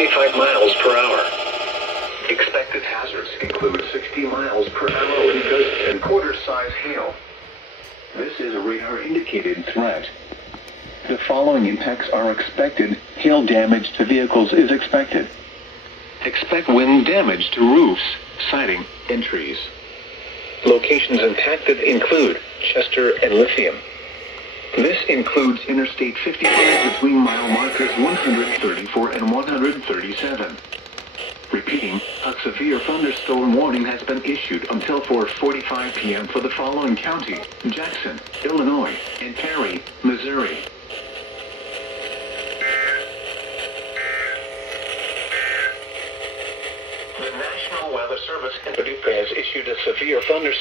25 miles per hour. Expected hazards include 60 miles per hour wind gusts and quarter-size hail. This is a radar-indicated threat. The following impacts are expected. Hail damage to vehicles is expected. Expect wind damage to roofs, siding, and trees. Locations impacted include Chester and Lithium. This includes Interstate 55 between mile markers 134 and 137. Repeating, a severe thunderstorm warning has been issued until 4:45 p.m. for the following county: Jackson, Illinois, and Perry, Missouri. The National Weather Service in Paducah has issued a severe thunderstorm